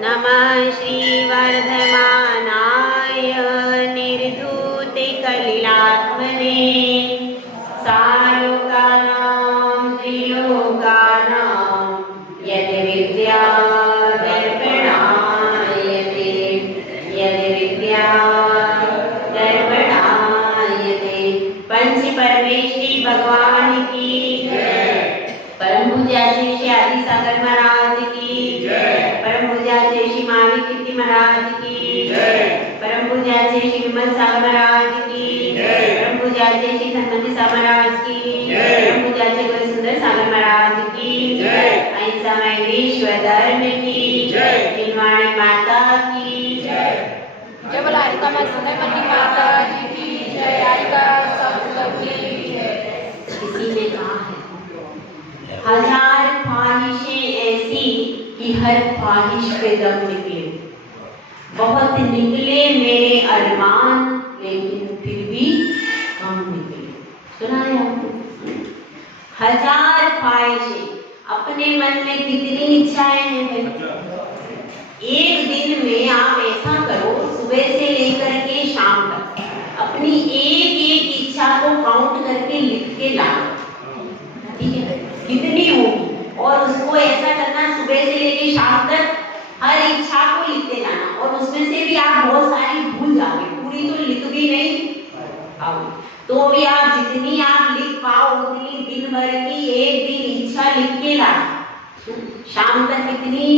नमः श्रीवर्धमानाय निर्धूतकलिलात्मने सालोकानां त्रिलोकानां यद्विद्या दर्पणायते यद्विद्या दर्पणायते। पंच परमेश्वरी भगवान की जय। परम पूज्य श्री आदि सागर महाराज की जय। परम पूज्य श्री मावी कीर्ति महाराज की जय। परम पूज्य श्री विमल सागर महाराज की जय। परम पूज्य श्री धनवंती सागर महाराज की जय। परम पूज्य श्री गुरु सुंदर सागर महाराज की जय। अहिंसा में विश्व धर्म की जय। जिनवाणी माता की जय। जय बोला हरिका माँ सुंदरमती माता जी की जय। हरिका सब की जय। किसी ने कहा है हजार ख्वाहिशें ऐसी कि हर ख्वाहिश पे दम निकले। बहुत निकले मेरे अरमान लेकिन फिर भी कम निकले। सुना है आपने? हजार ख्वाहिशें, अपने मन में कितनी इच्छाएं हैं। एक दिन में आप ऐसा करो, सुबह से लेकर के शाम तक अपनी एक एक इच्छा को काउंट करके लिख के लाओ। ठीक है, कितनी होगी, और उसको ऐसा करना सुबह से लेकर शाम तक हर इच्छा को लिखते जाना। और उसमें से भी आप बहुत सारी भूल जाओगे, पूरी तो लिख भी नहीं पाओगे, तो भी आप जितनी आप लिख पाओ उतनी दिन भर की एक दिन इच्छा लिख के लाना। शाम तक कितनी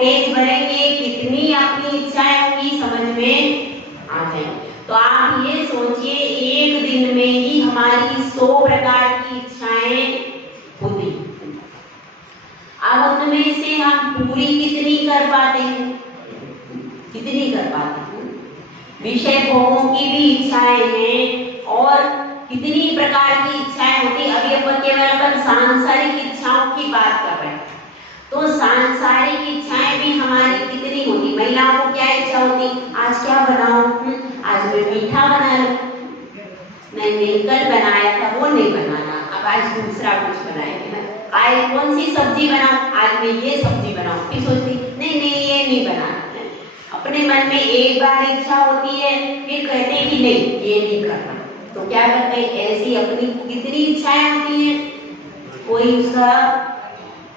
पेज भरेंगे, कितनी अपनी इच्छाएं होंगी समझ में आ जाएंगी। तो आप ये सोचिए एक दिन में ही हमारी 100 प्रकार की इच्छाएं होती। अब उनमें से हम पूरी कितनी कर पाते हैं, कितनी कर पाते हैं? विषय भोगों की भी इच्छाएं हैं और कितनी प्रकार की इच्छाएं होती। अभी अपन सांसारिक इच्छाओं की बात कर रहे हैं, तो सांसारिक इच्छाएं भी हमारी कितनी होती। महिलाओं को क्या इच्छा होती, आज क्या बनाऊं, आज मैं मीठा बना लूं, नहीं कल बनाया था वो नहीं बनाना, अब आज दूसरा कुछ बनाएंगे ना। आज कौन सी सब्जी बनाऊं, आज मैं ये सब्जी बनाऊं, फिर सोचती नहीं ये नहीं बनाना। अपने मन में एक बार इच्छा होती है, फिर कहते हैं कि नहीं ये नहीं करना, तो क्या करते हैं, ऐसी अपनी कितनी इच्छाएं होती हैं, कोई उसका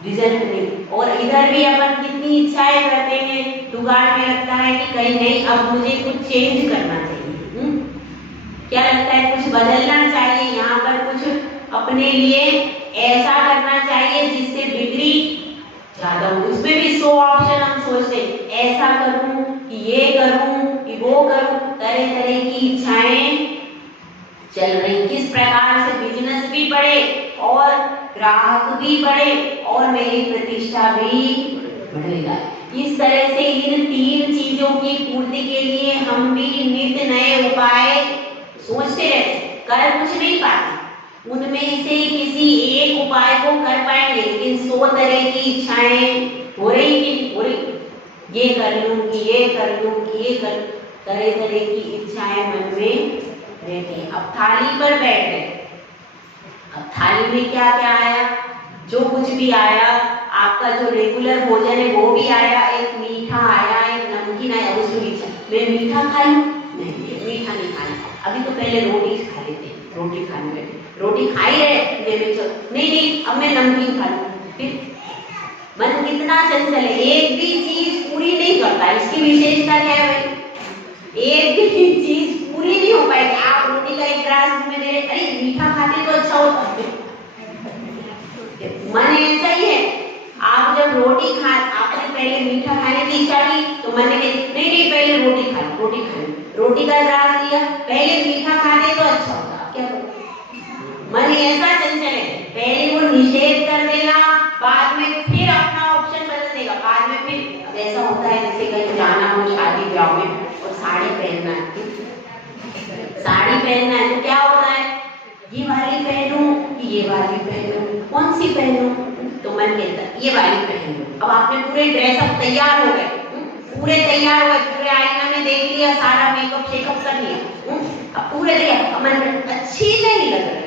रिजल्ट नहीं। और इधर भी अपन कितनी इच्छाएं करते हैं, जुगाड़ में लगता है कि कहीं नहीं अब मुझे कुछ चेंज करना चाहिए। क्या लगता है, कुछ बदलना चाहिए, यहाँ पर कुछ अपने लिए ऐसा करना चाहिए जिससे बिक्री ज्यादा हो। उसमें भी 100 ऑप्शन हम सोचते हैं, ऐसा करूं कि ये करूं कि वो करूं, तरह तरह की इच्छाएं चल रही। किस प्रकार से बिजनेस भी बढ़े और ग्राहक भी बढ़े और मेरी प्रतिष्ठा भी बढ़ेगा। इस तरह से इन 3 चीजों की पूर्ति के लिए हम भी नित्य नए उपाय सोचते रहते, कर कुछ नहीं पाते। उनमें से किसी एक उपाय को कर पाएंगे, लेकिन 100 तरह की इच्छाएं हो रही कि हो रही, ये कर लूं कि ये कर लूं कि ये कर, तरह तरह की इच्छाएं मन में रहती हैं। अब थाली पर बैठ गए, अब थाली में क्या क्या आया, जो कुछ भी आया, आपका जो रेगुलर भोजन है वो भी आया, एक मीठा आया, एक नमकीन आया। उसमें इच्छा, मैं मीठा खा लूं, नहीं मीठा नहीं खाना, अभी तो पहले रोटी खा लेते हैं, रोटी खाने बैठे, रोटी खाई रहे, नहीं अब मैं नमकीन खा लूं। फिर मन कितना चंचल है, एक भी चीज पूरी नहीं करता। इसकी विशेषता क्या है भाई, एक भी चीज पूरी नहीं हो पाएगी। आप रोटी का एक ग्लास मुंह में दे रहे, अरे मीठा खाते तो अच्छा होता। मन ऐसा ही है, आप जब रोटी खा, आपने पहले मीठा खाने की इच्छा की तो मन ने नहीं पहले रोटी खा लो, रोटी का ग्लास लिया, पहले मीठा खाते तो अच्छा होता। क्या मन ऐसा चंचल है, पहले वो निषेध कर देगा, बाद में फिर अपना ऑप्शन बदल देगा, बाद में फिर ऐसा होता है जैसे कहीं जाना हो शादी ब्याह में और साड़ी पहनना है, तो क्या होता है, ये वाली पहनूं कि ये वाली पहनूं, कौन सी पहनूं, तो मन कहता है ये वाली पहनूं। अब आपने पूरे ड्रेसअप तैयार हो गए, पूरे आईना में देख लिया, सारा मेकअप शेकअप कर लिया, अब पूरे मन अच्छी नहीं लग रही,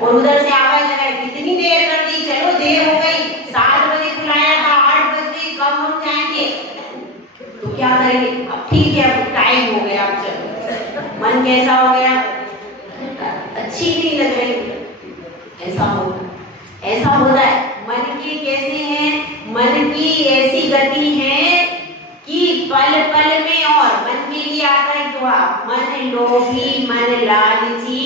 और उधर से आवाज लगाई, कितनी देर कर दी, चलो देर हो गई, 7 बजे बुलाया था, मन कैसा हो गया, अच्छी नहीं लग रही, ऐसा होता है। मन की कैसे हैं, मन की ऐसी गति है कि पल पल में, और मन के लिए आता है दुआ, मन लोभी मन लालची,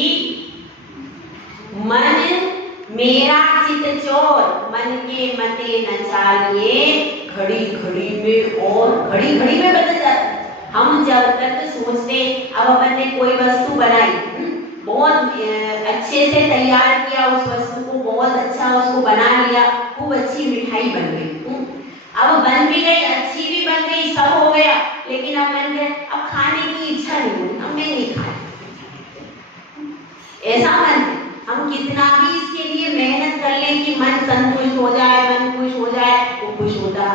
मन मेरा चित चोर, मन के मते न चालिए, घड़ी घड़ी में, और घड़ी घड़ी में बदल जाता है। हम जब तक सोचते, अब अपन ने कोई वस्तु बनाई, बहुत अच्छे से तैयार किया उस वस्तु को, बहुत अच्छा उसको बना लिया, खूब अच्छी मिठाई बन गई, अब बन भी गई, अच्छी भी बन गई, सब हो गया, लेकिन अब मन गया, अब खाने की इच्छा नहीं हुई, अब मैं नहीं खाई। ऐसा मन, हम कितना भी इसके लिए मेहनत कर लें कि मन संतुष्ट हो जाए, मन खुश हो जाए, वो खुश होता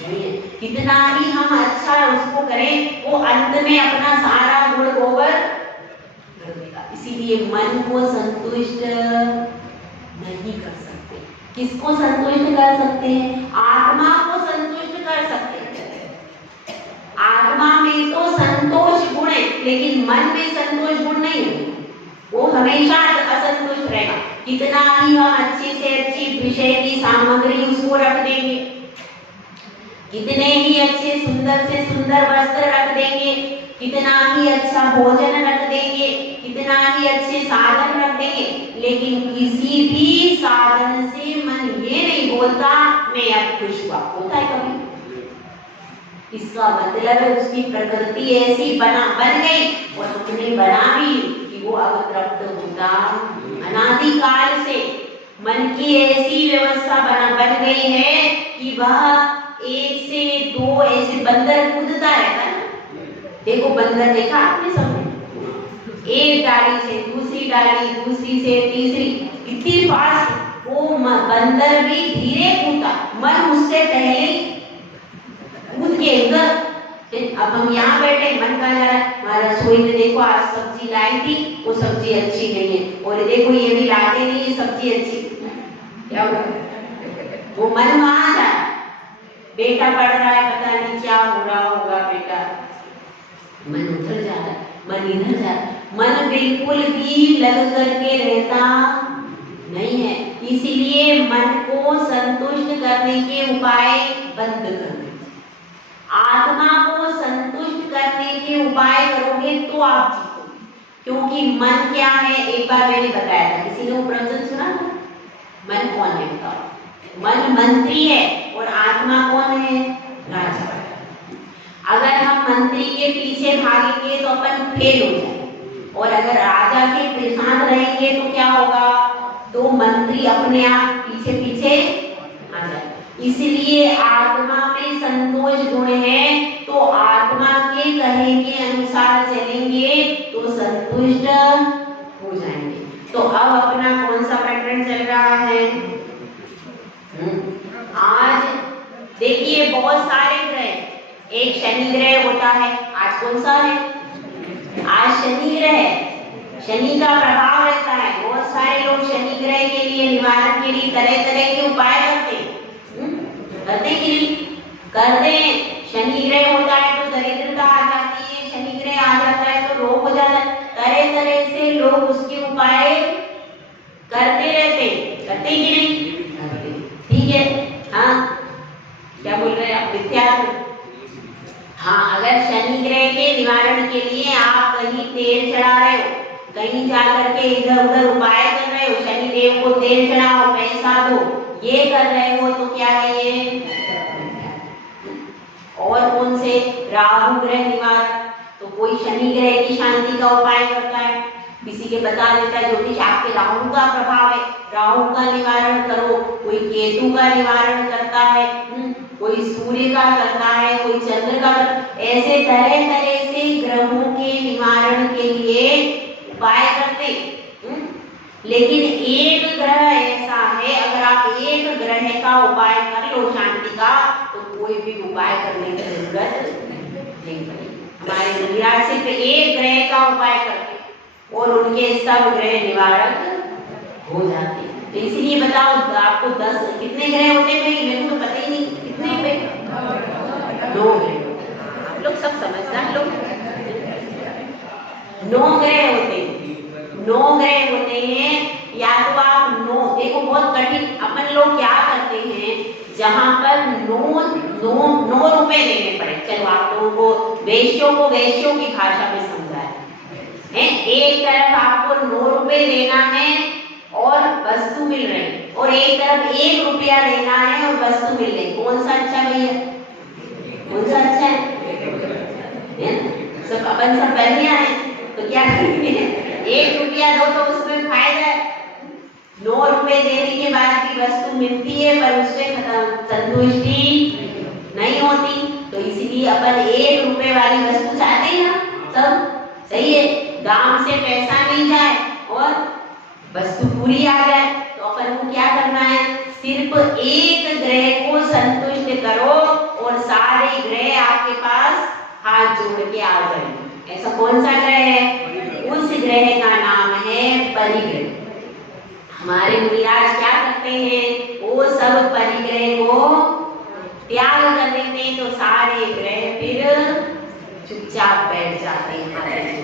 नहीं है। कितना भी हम अच्छा उसको करें, वो अंत में अपना सारा गुण गोबर कर देगा। इसीलिए मन को संतुष्ट नहीं कर सकते। किसको संतुष्ट कर सकते हैं? आत्मा को संतुष्ट कर सकते हैं। आत्मा में तो संतोष गुण है, लेकिन मन में संतोष गुण नहीं है, वो हमेशा असंतुष्ट रहेगा। कितना ही हम अच्छी से अच्छी विषय की सामग्री उसको रख देंगे, कितने ही अच्छे सुंदर से सुंदर वस्त्र रख देंगे, कितना ही अच्छा भोजन रख देंगे, कितना ही अच्छे साधन रख देंगे, लेकिन किसी भी साधन से मन ये नहीं बोलता मैं अब खुश हुआ। होता है कभी? इसका मतलब है उसकी प्रकृति ऐसी बन गई, और उसने बना भी कि वो अब तृप्त होता। अनादिकाल से मन की ऐसी व्यवस्था बन गई है कि वह एक से दो ऐसे बंदर कूदता रहता है। देखो बंदर देखा आपने सबने, एक डाली से दूसरी डाली, दूसरी से तीसरी, इतनी फास्ट वो बंदर भी धीरे कूदता, मन उससे पहले कूद के इधर। अब हम यहाँ बैठे, मन कहाँ जा रहा है, हमारा रसोई में देखो आज सब्जी लाई थी, वो सब्जी अच्छी नहीं है, और देखो ये भी लाते नहीं है सब्जी अच्छी, क्या हुआ? वो मन वहां जा रहा है। बेटा पढ़ रहा है, पता नहीं क्या हो रहा होगा बेटा, मन उधर जा रहा है, मन इधर जा रहा है, मन बिल्कुल भी लग करके रहता नहीं है। इसीलिए मन को संतुष्ट करने के उपाय बंद कर दो। आत्मा को संतुष्ट करने के उपाय करोगे तो आप जीतोगे, क्योंकि मन क्या है, एक बार मैंने बताया था, किसी ने वो प्रवचन सुना था? मन कौन है बताओ? मन मंत्री है, और आत्मा कौन है? राजा। अगर हम मंत्री के पीछे भागेंगे तो अपन फेल हो जाएंगे, और अगर राजा के साथ रहेंगे तो क्या होगा? तो मंत्री अपने आप पीछे पीछे आ जाएगा। इसलिए आत्मा में संतोष गुण है, तो आत्मा के कहे के अनुसार चलेंगे तो संतुष्ट हो जाएंगे। तो अब अपना कौन सा पैटर्न चल रहा है? आज देखिए बहुत सारे ग्रह, एक शनि ग्रह होता है, आज कौन सा है? आज शनि ग्रह, शनि का प्रभाव रहता है। बहुत सारे लोग शनि ग्रह के लिए, निवारण के लिए तरह तरह के उपाय करते हैं, करते कि नहीं? करते हैं। शनि ग्रह होता है तो दरिद्रता आ जाती है, शनि ग्रह आ जाता है तो रोग हो जाता है, तरह तरह से लोग उसके उपाय करते रहते, करते कि नहीं? ठीक है, हाँ क्या बोल रहे हैं आप? विद्यार्थी, हाँ, अगर शनि ग्रह के निवारण के लिए आप कहीं तेल चढ़ा रहे हो, कहीं जाकर के इधर उधर उपाय कर रहे हो, शनि देव को तेल चढ़ाओ, पैसा दो, ये कर रहे हो तो क्या है ये? और कौन से? राहु ग्रह निवारण, तो कोई शनि ग्रह की शांति का उपाय करता है, किसी के बता देता है ज्योतिष आपके राहु का प्रभाव है, राहु का निवारण करो, कोई केतु का निवारण करता है, कोई सूर्य का करता है, कोई चंद्र का, ऐसे तरह तरह से ग्रहों के निवारण के लिए उपाय करते। लेकिन एक ग्रह ऐसा है, अगर आप एक ग्रह का उपाय कर लो शांति का, तो कोई भी उपाय करने की जरूरत नहीं पड़ेगी। हमारे गुजरात सिर्फ एक ग्रह का उपाय करते और उनके सब ग्रह निवारक हो जाते हैं। तो इसलिए बताओ आपको 10 कितने ग्रह होते हैं भाई? मेरे को तो पता ही नहीं कितने भाई? 2 ग्रह। आप लोग सब समझदार लोग। 9 ग्रह होते हैं, 9 ग्रह होते हैं। या तो आप 9, देखो बहुत कठिन, अपन लोग क्या करते हैं, जहां पर 9 रुपए देने पड़े, चलो आप लोगों को वेश्यों की भाषा में समझाए हैं। एक तरफ आपको 9 रुपए देना है और वस्तु मिल रही, और एक तरफ 1 रुपया देना है और वस्तु मिल रही, कौन सा अच्छा भैया, कौन सा अच्छा है? सब अपन सब बढ़िया है, तो क्या करेंगे, 1 रुपया दो तो उसमें फायदा है, 9 रुपए देने के बाद भी वस्तु मिलती है पर उससे संतुष्टि नहीं होती, तो इसीलिए अपन 1 रुपए वाली वस्तु चाहते हैं ना सब, सही है, दाम से पैसा मिल जाए और वस्तु पूरी आ जाए। तो अपन को क्या करना है, सिर्फ एक ग्रह को संतुष्ट करो और सारे ग्रह आपके पास हाथ जोड़ के आ जाएंगे। ऐसा कौन सा ग्रह है? उस ग्रह का नाम है परिग्रह। हमारे मुनिराज क्या करते हैं, वो सब परिग्रह को त्याग कर देते हैं, तो सारे ग्रह फिर चुपचाप बैठ जाते हैं।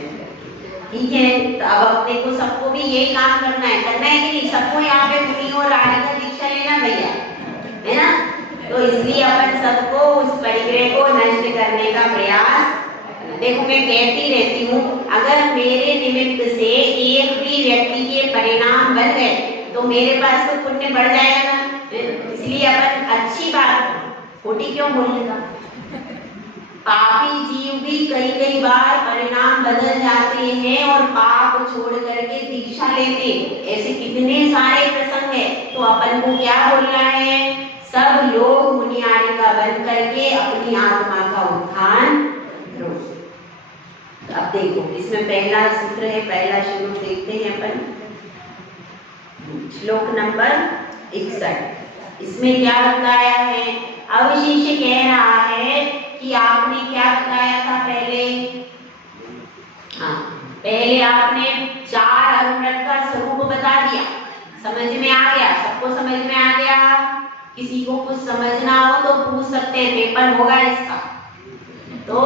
ठीक है, तो अब अपने को सबको भी यही काम करना है कि नहीं, सबको यहाँ पे मुनि और रानी का दीक्षा लेना भैया, है ना? तो इसलिए अपन सबको उस परिग्रह को नष्ट करने का प्रयास। देखो मैं कहती रहती हूँ, अगर मेरे निमित्त से एक भी व्यक्ति के परिणाम बन गए तो मेरे पास तो पुण्य बढ़ जाएगा ना। इसलिए अपन अच्छी बात खोटी क्यों बोलेगा। पापी जीव भी कई बार परिणाम बदल जाते हैं और पाप छोड़ करके दीक्षा लेते, ऐसे कितने सारे प्रसंग है। तो अपन को क्या बोलना है, सब लोग मुनियारिका बन करके अपनी आत्मा का उत्थान करो। अब देखो इसमें पहला सूत्र है, पहला श्लोक देखते हैं अपन, श्लोक नंबर 61। इसमें क्या बताया है, अवशिष्य कह रहा है कि आपने क्या बताया था पहले, हाँ पहले आपने 4 अनुव्रत का स्वरूप बता दिया, समझ में आ गया, सबको समझ में आ गया। किसी को कुछ समझना हो तो पूछ सकते हैं, पेपर होगा इसका। तो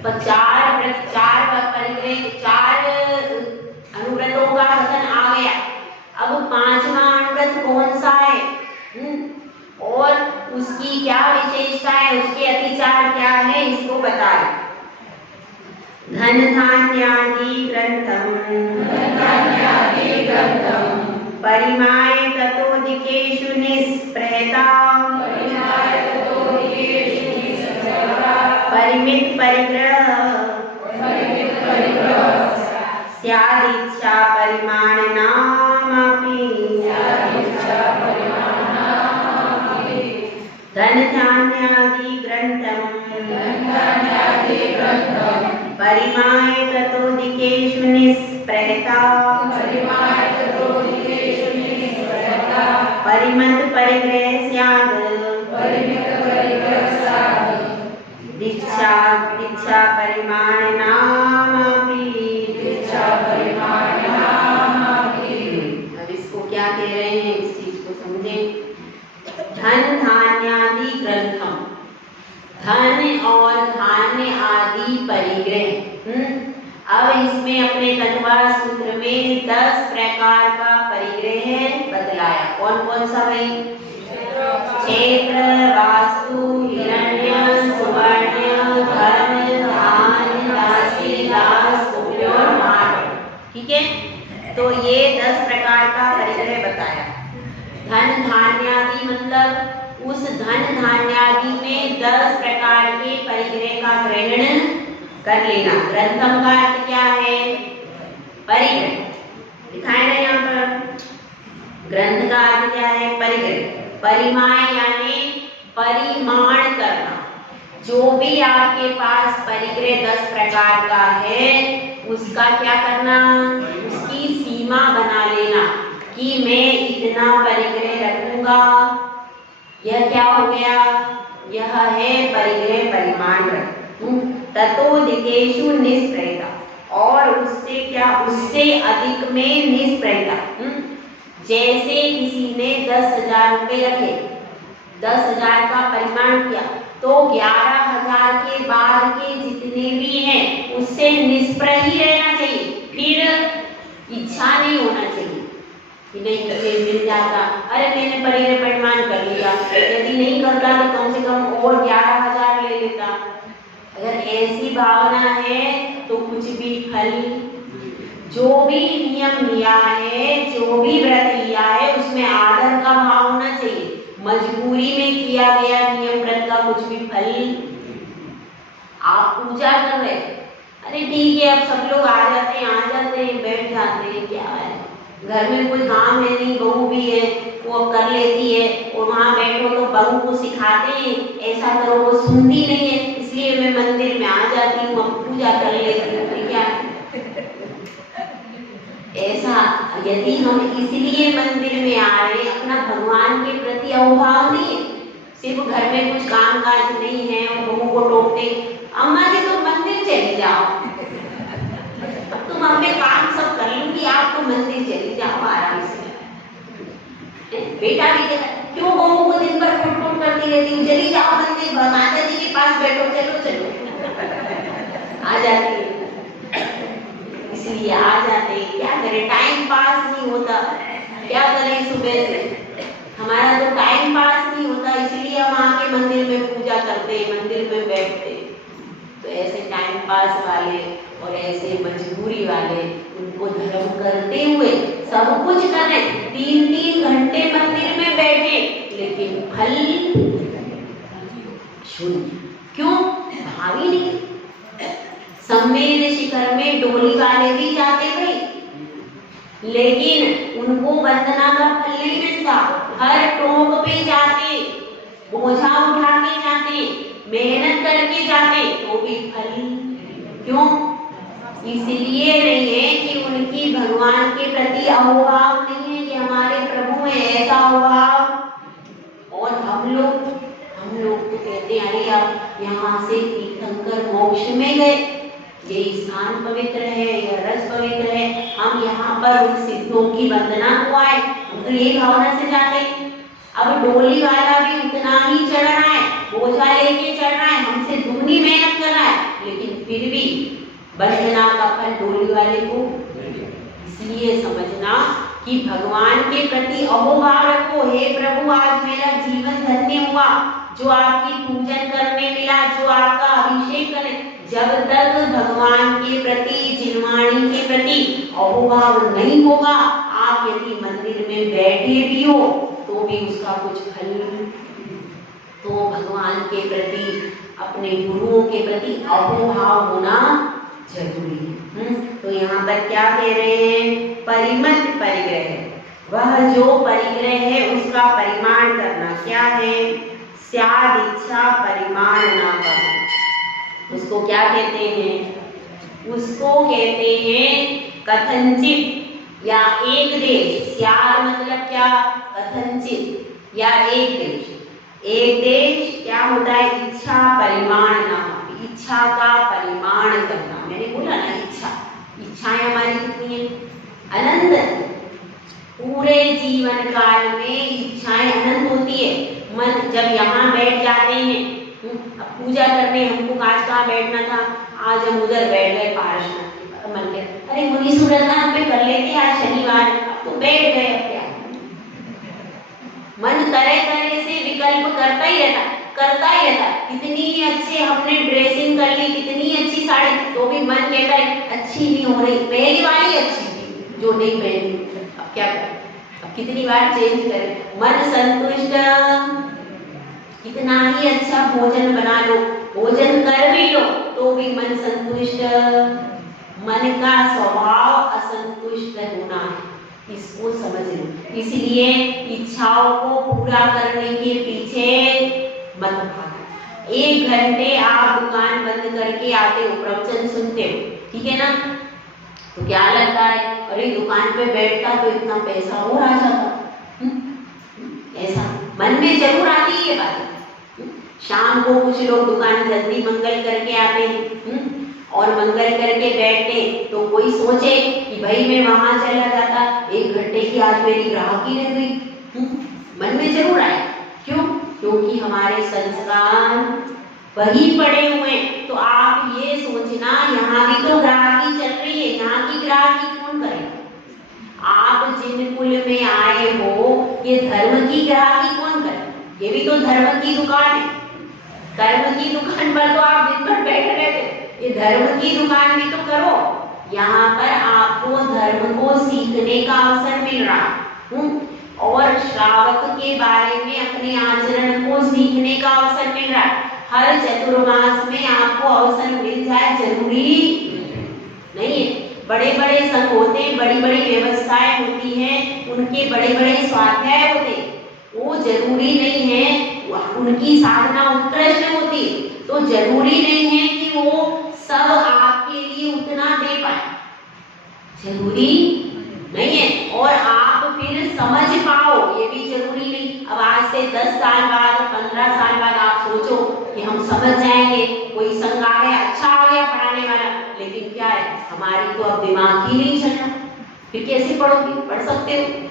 4 परिग्रह 4 अनुव्रतों का कथन आ गया। अब 5वां अनुव्रत कौन सा है और उसकी क्या विशेषता है, उसके अतिचार क्या है, इसको बताएं। धन धान्यादि ग्रंथम परिमाय ततोदिकेषु निष्प्रहता परिमित परिग्रह स्यादिच्छा परिमाणनामपि धन धान्यादि ग्रंथम परिमाय ततोदिकेषु निष्प्रहता परिमत परिग्रह स्यात् दीक्षा परिमाणनामपि। अब इसको क्या कह रहे हैं, इस चीज को समझें। धन धान्यादि ग्रंथम, धन और धान्य आदि परिग्रह। अब इसमें अपने तत्वा सूत्र में 10 प्रकार का परिग्रह बतलाया। कौन कौन सा भाई? क्षेत्र, वास्तु, हिरण्य, सुवर्ण, धन, धान्य, राशि, दास, और मार्ग। ठीक है, तो ये 10 प्रकार का परिग्रह बताया। धन धान्यादि मतलब उस धन धान्यादि में 10 प्रकार के परिग्रह का ग्रहण कर लेना। ग्रंथम का अर्थ क्या है? परिग्रह। दिखाए ना यहाँ पर, ग्रंथ का अर्थ क्या है? परिग्रह। परिमाय यानी परिमाण करना। जो भी आपके पास परिग्रह 10 प्रकार का है उसका क्या करना, उसकी सीमा बना लेना कि मैं इतना परिग्रह रखूंगा। यह क्या हो गया? यह है परिग्रह परिमाण। ततोदिकेषु निष्प्रहता, और उससे क्या, उससे अधिक में निष्प्रहता। जैसे किसी ने 10,000 रुपए रखे, 10,000 का परिमाण किया, तो 11,000 के बाद के जितने भी हैं उससे निष्प्रह ही रहना चाहिए। फिर इच्छा नहीं होना चाहिए कि नहीं मुझे मिल जाता, अरे मैंने परिग्रह परिमाण कर लिया, यदि नहीं करता तो कम से कम और 11,000 ले लेता। अगर ऐसी भावना है तो कुछ भी फल, जो भी नियम लिया है, जो भी व्रत लिया है, उसमें आदर का भाव होना चाहिए। मजबूरी में किया गया नियम व्रत का कुछ भी फल, आप पूजा कर रहे, अरे ठीक है अब सब लोग आ जाते हैं बैठ जाते हैं, क्या है घर में कोई काम है नहीं, बहू भी है वो कर लेती है, और वहाँ बैठो तो बहू को सिखाते हैं ऐसा करो, वो सुनती नहीं है, इसलिए मैं मंदिर में आ जाती हूँ, अब पूजा कर लेती हूँ। क्या ऐसा यदि हम इसलिए मंदिर में आ रहे हैं, अपना भगवान के प्रति अहोभाव नहीं है, सिर्फ घर में कुछ काम काज नहीं है और बहू को टोकते, अम्मा जी तो मंदिर चली जाओ, अब तुम अपने काम सब कर लूंगी, आप तो मंदिर चली जाओ आराम से। बेटा भी कहता क्यों बहू को दिन भर टोट करती रहती हूँ, चली जाओ मंदिर, माता जी के पास बैठो, चलो चलो आ जाती है, इसलिए आ जाते हैं। क्या करें, टाइम पास नहीं होता, क्या करें, सुबह से हमारा तो टाइम पास नहीं होता, इसलिए हम आके मंदिर में पूजा करते हैं, मंदिर में बैठते हैं। तो ऐसे टाइम पास वाले और ऐसे मजबूरी वाले, उनको धर्म करते हुए सब कुछ करें, 3-3 घंटे मंदिर में बैठे, लेकिन फल शून्य। क्यों? भावी नहीं। सम्मेद शिखर में डोली वाले भी जाते थे, लेकिन उनको वंदना का फल नहीं मिलता। हर टोक पे जाते, बोझा उठा के जाते, मेहनत करके जाते, तो भी फल क्यों? इसलिए नहीं है कि उनकी भगवान के प्रति अहोभाव नहीं है कि हमारे प्रभु में ऐसा अहोभाव। और हम लोग तो कहते हैं अरे अब यहाँ से तीर्थंकर मोक्ष में गए, ये स्थान पवित्र है, यह रस पवित्र है, हम यहाँ पर उन सिद्धों की वंदना को आए, हम तो ये भावना से जाते। अब डोली वाला भी उतना ही चढ़ रहा है, बोझा लेके चढ़ रहा है, हमसे दुगनी मेहनत कर रहा है, लेकिन फिर भी वंदना का फल डोली वाले को। इसलिए समझना कि भगवान के प्रति अहोभाव रखो, हे प्रभु आज मेरा जीवन धन्य हुआ, जो आपकी पूजन करने मिला, जो आपका अभिषेक करने, जब तक भगवान के प्रति, जिनवाणी के प्रति अहोभाव नहीं होगा, आप यदि मंदिर में बैठे भी हो तो भी उसका कुछ फल। तो भगवान के प्रति, अपने गुरुओं के प्रति अहोभाव होना जरूरी है। तो यहाँ पर क्या कह रहे हैं? परिमत परिग्रह, वह जो परिग्रह है उसका परिमाण करना। क्या है? स्याद इच्छा परिमाण ना करना। उसको क्या कहते हैं? उसको कहते हैं कथनचित या एक देश। स्याद मतलब क्या? कथनचित या एक देश। एक देश क्या होता है? इच्छा परिमाण ना, इच्छा का परिमाण करना। मैंने बोला ना, इच्छाएं हमारी कितनी है? अनंत। पूरे जीवन काल में इच्छाएं अनंत होती है। मन जब यहाँ बैठ जाते हैं, अब पूजा करने हमको आज कहाँ बैठना था, आज हम उधर बैठ गए पारसनाथ, मन के अरे मुनि सूरतनाथ पे कर लेते आज शनिवार, अब तो बैठ गए, अब क्या। मन तरह तरह से विकल्प करता ही रहता। कितनी अच्छी हमने ड्रेसिंग कर ली, कितनी अच्छी साड़ी, तो भी मन कहता है अच्छी नहीं हो रही, पहली वाली अच्छी थी जो नहीं पहनी, अब क्या करें, अब कितनी बार चेंज करें। मन संतुष्ट, कितना ही अच्छा भोजन बना लो, भोजन कर भी लो तो भी मन संतुष्ट। मन का स्वभाव असंतुष्ट होना है, इसको समझ लो। इसलिए इच्छाओं को पूरा करने के पीछे मत भागो। 1 घंटे आप दुकान बंद करके आते हो, प्रवचन सुनते हो, ठीक है ना, तो क्या लगता है अरे दुकान पे बैठता तो इतना पैसा और आ जाता, ऐसा मन में जरूर आती है ये बात। शाम को कुछ लोग दुकान जल्दी मंगल करके आते हैं और मंगल करके बैठते, तो कोई सोचे कि भाई मैं वहां चला जाता, 1 घंटे की आज मेरी ग्राहकी रह गई, मन में जरूर आए। क्यों? क्योंकि हमारे संस्कार वही पड़े हुए हैं। तो आप ये सोचना यहाँ भी तो ग्राहकी चल रही है, यहाँ की ग्राहकी कौन करे? आप जिन कुल में आए हो ये धर्म की ग्राहकी कौन करे? ये भी तो धर्म की दुकान है। कर्म की दुकान पर तो आप दिन भर बैठे रहते, ये धर्म की दुकान भी तो करो। यहाँ पर आपको धर्म को सीखने का अवसर मिल रहा और श्रावक के बारे में अपने आचरण को सीखने का अवसर मिल रहा है। हर चतुर्मास में आपको अवसर मिल जाए जरूरी नहीं है। बड़े बड़े संघ होते हैं, बड़ी बड़ी व्यवस्थाएं होती हैं, उनके बड़े बड़े स्वाध्याय होते हैं, वो जरूरी नहीं है उनकी साधना उत्कृष्ट होती है, तो जरूरी नहीं है कि वो सब आपके लिए उतना दे पाए, जरूरी नहीं है। और आप फिर समझ पाओ ये भी जरूरी नहीं। अब आज से 10 साल बाद 15 साल बाद आप सोचो कि हम समझ जाएंगे, कोई संघ आ गया, अच्छा आ गया पढ़ाने वाला, लेकिन क्या है हमारी तो अब दिमाग ही नहीं चलना, फिर कैसे पढ़ोगे? पढ़ सकते हो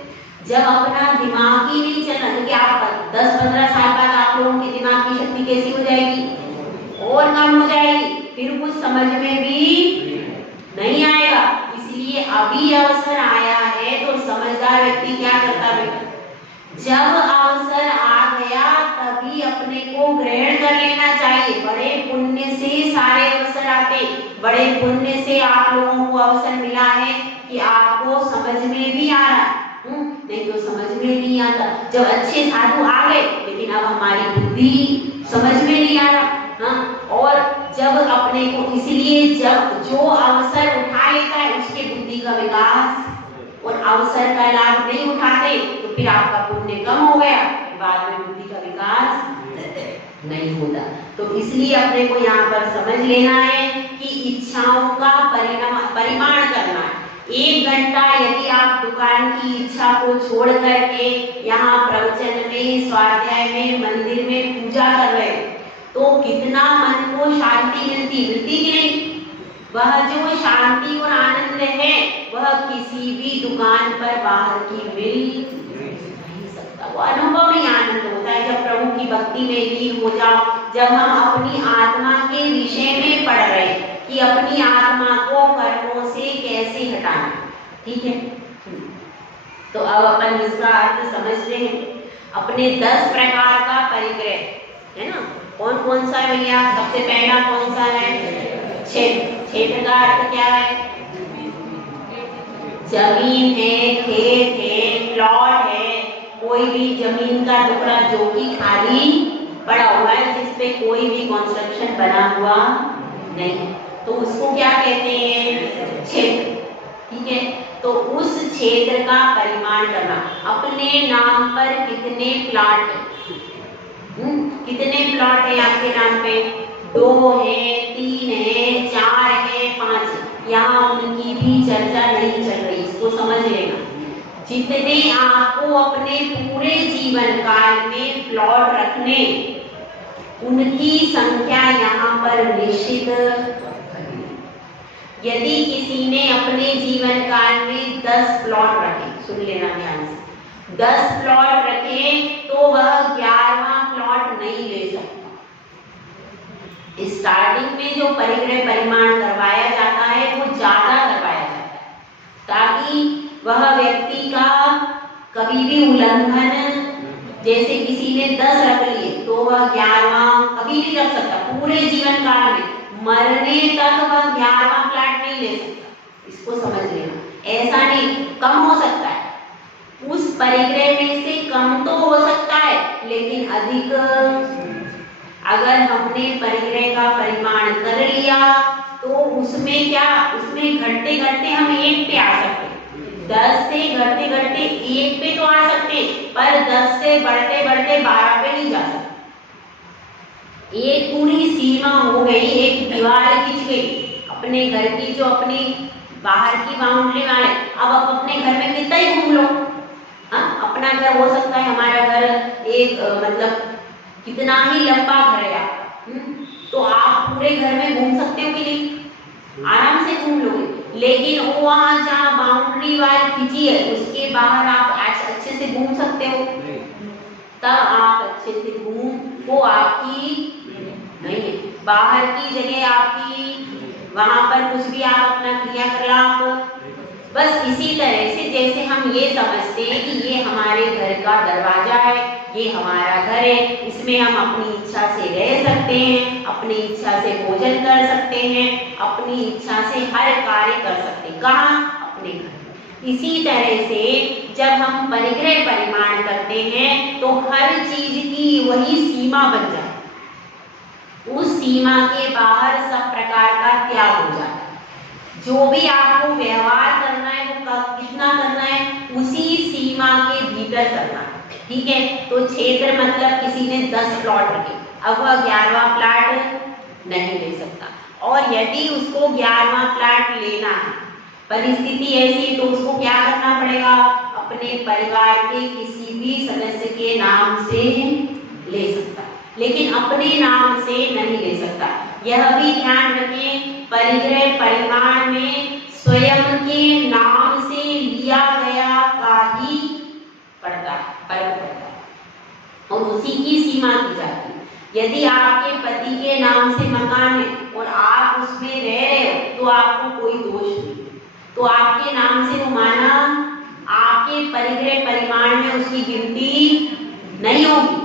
जब अपना दिमाग ही नहीं चलना, क्योंकि आप 10-15 साल बाद आप लोगों की दिमाग की शक्ति कैसी हो जाएगी? और कम हो जाएगी, फिर कुछ समझ में भी नहीं आएगा। इसलिए अभी अवसर आया है तो समझदार व्यक्ति क्या करता है? जब अवसर आ गया तभी अपने को ग्रहण कर लेना चाहिए। बड़े पुण्य से सारे अवसर आते, बड़े पुण्य से आप लोगों को अवसर मिला है कि आपको समझ में भी आ रहा है, नहीं तो समझ में नहीं आता। जब अच्छे साधु आ गए लेकिन अब हमारी बुद्धि समझ में नहीं आ रहा। और जब अपने को, इसलिए जब जो अवसर उठा लेता है उसके बुद्धि का विकास, और अवसर का लाभ नहीं उठाते तो फिर आपका पुण्य कम हो गया, बाद में बुद्धि का विकास नहीं होता। तो इसलिए अपने को यहाँ पर समझ लेना है कि इच्छाओं का परिमाण करना है। 1 घंटा यदि आप दुकान की इच्छा को छोड़ करके यहाँ प्रवचन में, स्वाध्याय में, मंदिर में पूजा कर रहे हैं तो कितना मन को शांति मिलती कि नहीं? वह जो शांति और आनंद है वह किसी भी दुकान पर बाहर की मिल नहीं सकता। वो अनुभव में आनंद होता है जब प्रभु की भक्ति में लीन हो जाओ, जब हम अपनी आत्मा के विषय में पढ़ रहे हैं कि अपनी आत्मा को कर्मों से कैसे हटाना, ठीक है। तो अब अपन इसका अर्थ समझते हैं। अपने 10 प्रकार का परिग्रह है ना, कौन कौन सा है भैया? सबसे पहला कौन सा है? क्षेत्र का अर्थ क्या है? जमीन है, खेत है, प्लॉट है, कोई भी जमीन का टुकड़ा जो कि खाली पड़ा हुआ है, जिसपे कोई भी कंस्ट्रक्शन बना हुआ नहीं, तो उसको क्या कहते हैं? क्षेत्र, ठीक है। तो उस क्षेत्र का परिमाण करना, अपने नाम पर कितने प्लॉट है? कितने प्लॉट है आपके नाम पे? 2 है, 3 है, 4 है, 5 है। यहाँ उनकी भी चर्चा नहीं चल रही, इसको समझ लेना। जितने आपको अपने पूरे जीवन काल में प्लॉट रखने, उनकी संख्या यहाँ पर निश्चित। यदि किसी ने अपने जीवन काल में 10 प्लॉट रखे, सुन लेना ध्यान से, 10 प्लॉट रखे तो वह 11वां प्लॉट नहीं ले सकता। स्टार्टिंग में जो परिग्रह परिमाण करवाया जाता है वो ज्यादा करवाया जाता है, ताकि वह व्यक्ति का कभी भी उल्लंघन, जैसे किसी ने 10 रख लिए तो वह 11वां कभी नहीं रख सकता। पूरे जीवन काल में मरने तक वह 11वां प्लॉट नहीं ले सकता, इसको समझ लेना। ऐसा नहीं, कम हो सकता है, उस परिग्रह में से कम तो हो सकता है, लेकिन अधिक अगर हमने परिग्रह का परिमाण कर लिया तो उसमें क्या, उसमें घटते घटते हम 1 पे आ सकते हैं। 10 से घटते घटते 1 पे तो आ सकते हैं, पर 10 से बढ़ते बढ़ते 12 पे नहीं जा सकते। एक पूरी सीमा हो गई, एक दीवार खींच गई अपने घर की, जो अपनी बाहर की बाउंड्री वाले। अब आप अपने घर में कितना ही घूम लो, अपना घर हो सकता है, हमारा घर एक मतलब कितना ही लंबा घर है आपका, तो आप पूरे घर में घूम सकते हो कि नहीं? आराम से घूम लोगे। लेकिन वो वहां जहाँ बाउंड्री वाल खींची है उसके बाहर आप अच्छे से घूम सकते हो? तब आप अच्छे से घूम, वो आपकी नहीं है। बाहर की जगह आपकी, वहां पर कुछ भी आप अपना क्रियाकलाप, बस इसी तरह से जैसे हम ये समझते हैं कि ये हमारे घर का दरवाजा है, ये हमारा घर है, इसमें हम अपनी इच्छा से रह सकते हैं, अपनी इच्छा से भोजन कर सकते हैं, अपनी इच्छा से हर कार्य कर सकते हैं। कहाँ? अपने घर। इसी तरह से जब हम परिग्रह परिमाण करते हैं तो हर चीज की वही सीमा बन जाती है, उस सीमा के बाहर सब प्रकार का त्याग हो जाता है। जो भी आपको व्यवहार करना है वो कितना करना है, उसी सीमा के भीतर करना है। ठीक है, तो क्षेत्र मतलब किसी ने 10 प्लॉट रखे, अब वह 11वां प्लॉट नहीं ले सकता, और यदि उसको 11वां प्लॉट लेना है, परिस्थिति ऐसी तो उसको क्या करना पड़ेगा, अपने परिवार के किसी भी सदस्य के नाम से ले सकता, लेकिन अपने नाम से नहीं ले सकता। यह भी ध्यान रखें, परिग्रह परिमाण में स्वयं के नाम से लिया गया का ही पड़ता है, फर्क पड़ता है, और उसी की सीमा की जाती है। यदि आपके पति के नाम से मकान है और आप उसमें रह रहे हो तो आपको कोई दोष नहीं, तो आपके नाम से वो माना, आपके परिग्रह परिमाण में उसकी गिनती नहीं होगी।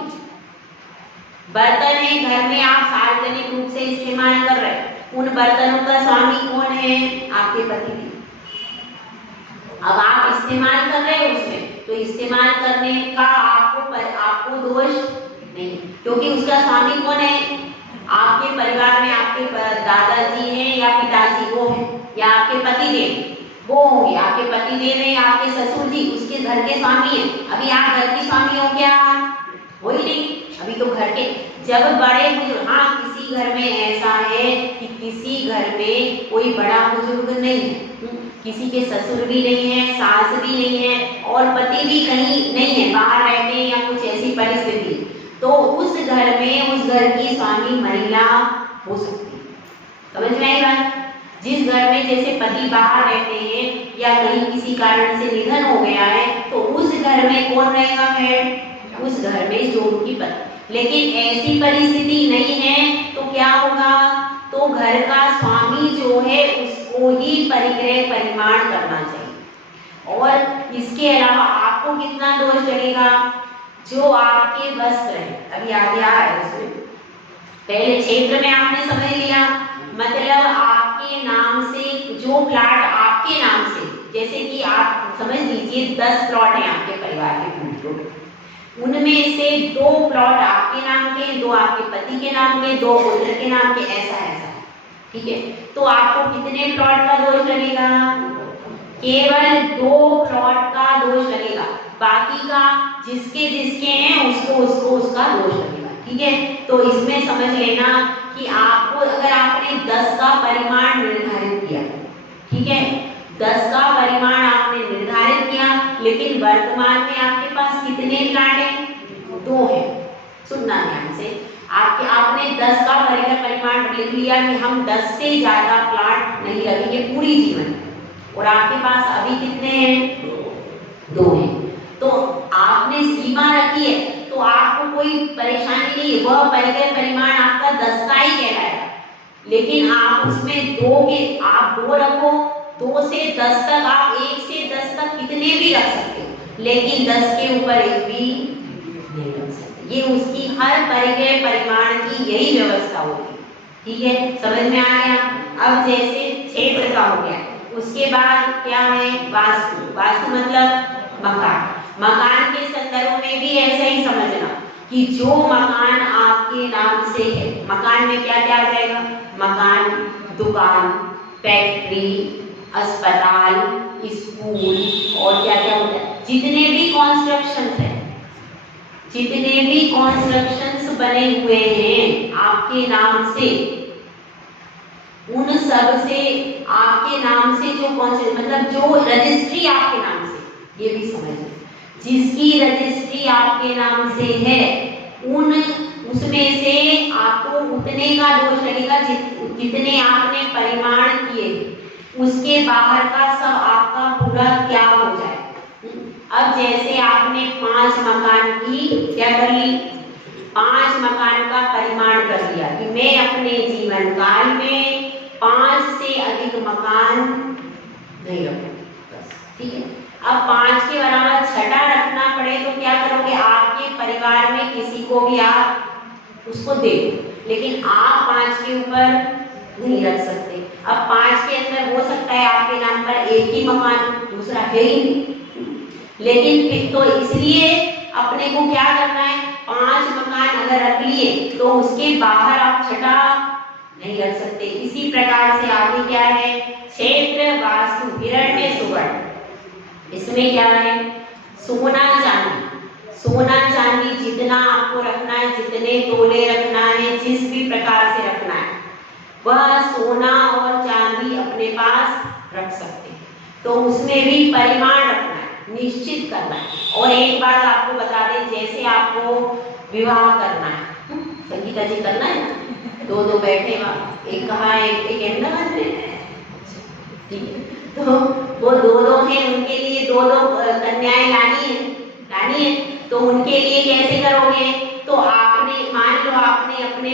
बर्तन है घर में, आप सार्वजनिक रूप से इस्तेमाल कर रहे हैं, उन बर्तनों का स्वामी कौन है? आपके पति भी। अब आप इस्तेमाल कर रहे हो उसमें, तो इस्तेमाल करने का आपको दोष नहीं, क्योंकि उसका स्वामी कौन है? आपके परिवार में आपके दादाजी हैं या पिताजी वो हैं, या आपके पति देव वो होंगे, आपके पति देव हैं या आपके ससुर जी उसके घर के स्वामी हैं। अभी आप घर की स्वामी हो क्या? हो ही नहीं, अभी तो घर के। जब बड़े बुजुर्ग, हाँ किसी घर में ऐसा है कि किसी घर में कोई बड़ा बुजुर्ग नहीं है, किसी के ससुर भी नहीं है, सास भी नहीं है, और पति भी कहीं नहीं है, बाहर रहते हैं या कुछ ऐसी परिस्थिति, तो उस घर में उस घर की स्वामी महिला हो सकती है। समझ में आई बात? जिस घर में जैसे पति बाहर रहते हैं या कहीं किसी कारण से निधन हो गया है, तो उस घर में कौन रहेगा हेड? उस घर में जो उनकी पत्नी। लेकिन ऐसी परिस्थिति नहीं है तो क्या होगा, तो घर का स्वामी जो है उसको ही परिग्रह परिमाण करना चाहिए। और इसके अलावा आपको कितना दोष लगेगा, जो आपके वस्त्र है, अभी आगे आ रहा है उसमें, पहले क्षेत्र में आपने समझ लिया, मतलब आपके नाम से जो प्लॉट आपके नाम से, जैसे कि आप समझ लीजिए 10 प्लॉट हैं आपके परिवार के, उनमें से 2 प्लॉट आपके नाम के, 2 आपके पति के नाम के, 2 पुत्र के नाम के, ऐसा ऐसा, ठीक है। तो आपको कितने प्लॉट का दोष लगेगा? केवल 2 प्लॉट का दोष लगेगा, बाकी का जिसके जिसके हैं उसको उसका दोष लगेगा, ठीक है। तो इसमें समझ लेना कि आपको, अगर आपने 10 का परिमाण निर्धारित किया, ठीक है, 10 का परिमाण आपने निर्धारित किया, लेकिन वर्तमान में आपके पास कितने प्लाट हैं? 2 हैं। सुनना ध्यान से, आपने 10 का परिमाण लिख लिया कि हम 10 से ज्यादा प्लाट नहीं रखेंगे पूरी जीवन, और आपके पास अभी कितने हैं? 2 हैं। तो आपने सीमा रखी है, तो आपको कोई परेशानी नहीं है, वह परिमाण आपका 10 का ही कहलाएगा, लेकिन आप उसमें 2 रखो, 2 से 10 तक, आप 1 से 10 तक कितने भी रख सकते हो, लेकिन 10 के ऊपर एक भी नहीं रख सकते। ये उसकी हर परिग्रह परिमाण की यही व्यवस्था होगी, ठीक है, समझ में आ गया। अब जैसे क्षेत्र का हो गया, उसके बाद क्या है? वास्तु। वास्तु मतलब मकान। मकान के संदर्भ में भी ऐसा ही समझना कि जो मकान आपके नाम से है, मकान में क्या क्या आ जाएगा? मकान, दुकान, फैक्ट्री, अस्पताल, स्कूल, और क्या क्या होता है, जितने भी कॉन्स्ट्रक्शंस हैं, जितने भी कॉन्स्ट्रक्शंस बने हुए हैं आपके नाम से, उन सब से आपके नाम से जो मतलब जो रजिस्ट्री आपके नाम से, ये भी समझिए, जिसकी रजिस्ट्री आपके नाम से है, उसमें से आपको उतने का दोष लगेगा जितने आपने परिमाण किए, उसके बाहर का सब आपका पूरा त्याग हो जाए। अब जैसे आपने 5 मकान की क्या कर ली? 5 मकान का परिमाण कर दिया कि मैं अपने जीवन काल में 5 से अधिक मकान नहीं रखूंगा, ठीक है। अब 5 के बराबर 6 रखना पड़े तो क्या करोगे, आपके परिवार में किसी को भी आप उसको दे दो, लेकिन आप 5 के ऊपर नहीं रख सकते। अब 5 के अंदर हो सकता है आपके नाम पर एक ही मकान, दूसरा है ही नहीं, लेकिन फिर तो इसलिए अपने को क्या करना है, 5 मकान अगर रख लिए तो उसके बाहर आप 6 नहीं रख सकते। इसी प्रकार से आगे क्या है, क्षेत्र वास्तु हिरण्य सुवर्ण, इसमें क्या है, सोना चांदी जितना आपको रखना है, जितने तोले रखना है, जिस भी प्रकार से रखना है, वह सोना और चांदी अपने पास रख सकते हैं। तो उसमें भी परिमाण रखना है, निश्चित करना है। और एक बात आपको बता दें, जैसे आपको विवाह करना है, संगीता जी करना है, 2 बैठे वहाँ, एक कहाँ है, एक अहमदाबाद में, ठीक है। तो वो 2 हैं, उनके लिए 2 कन्याएं लानी है, तो उनके लिए कैसे करोगे, तो आपने मान लो आपने अपने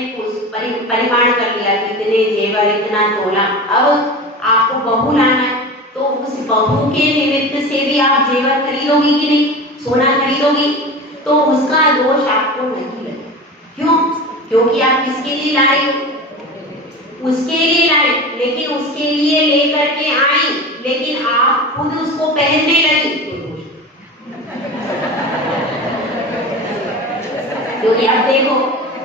परिमाण कर लिया, कितने जेवर, इतना तोला, अब आपको बहू लाना है, तो उस बहू के निमित्त से भी आप जेवर खरीदोगी कि नहीं, सोना खरीदोगी, तो उसका दोष आपको नहीं लगेगा। क्यों? क्योंकि आप किसके लिए लाए, उसके लिए लाए, लेकिन उसके लिए लेकर के आई, लेकिन आप खुद उसको पहनने लगी तो दोष। क्योंकि अब देखो,